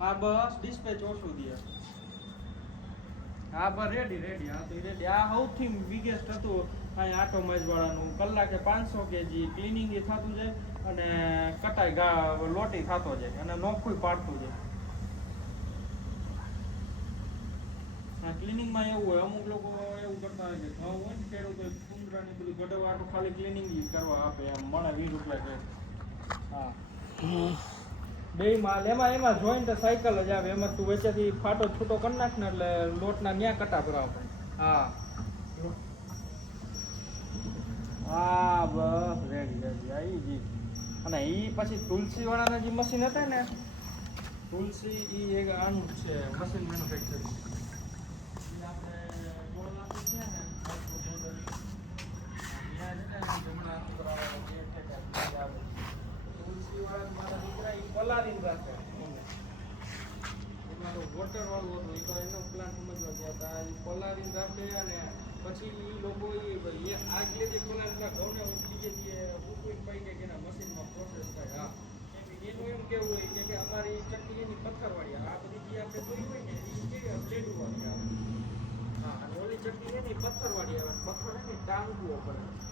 હા બસ ડિસ્પેચ ઓછું દે. હા બસ રેડી રેડી. હા તો રેડી. આ સૌથી બિગેસ્ટ હતું અહીં આટો માજવાળાનું. કલાકે 500 કેજી ક્લિનિંગ થતું જાય અને કટાઈ લોટી થતો જાય અને નોખું પાડતું જાય. હા ક્લિનિંગમાં એવું હોય, અમુક લોકો એવું કરતા હોય કે ઘઉં હોય ને ખેડૂતો કુંદરાની બધું ગડવાટું ખાલી ક્લિનિંગ કરવા આપે એમ મને 20 રૂપિયા છે. હા બે માલ એમાં જોઈન્ટ સાયકલ જ આવે. એમાં તું વચ્ચેથી ફાટો છૂટો કરી નાખ ને એટલે લોટના ન્યા કટા ભરાવ. હા હા બસ રેડી રેડી આવી જી. અને ઈ પછી તુલસી વાળાના જે મશીન હતા ને, તુલસી ઈ એક આનું છે મશીન મેન્યુફેક્ચરિંગ. ઈ આપણે ગોળવાથી છે ને જમણા છોકરાઓ જે ઠેકા આવે. તુલસી વાળા મારા દીકરા ઈ પલાળીને રાખે. એમાં તો વોટર વાળું હતું. એ તો એનો પ્લાન્ટ સમજવા ગયા હતા. એ પલાળીને રાખે અને પછી એ લોકો આગલે જે પલાળેલા ઘઉંને બીજે જે ઉકળીને પડી જાય એના મશીનમાં પ્રોસેસ થાય. હા એનું એમ કેવું હોય કે અમારી ચટણી એની પથ્થરવાળી આ બધી જે આપણે જોઈ હોય ને એ કેવી લેડુવાળી આવે. હા અને ઓલી ચટણી એની પથ્થરવાળી આવે. પથ્થર એની ટાંગવું પડે.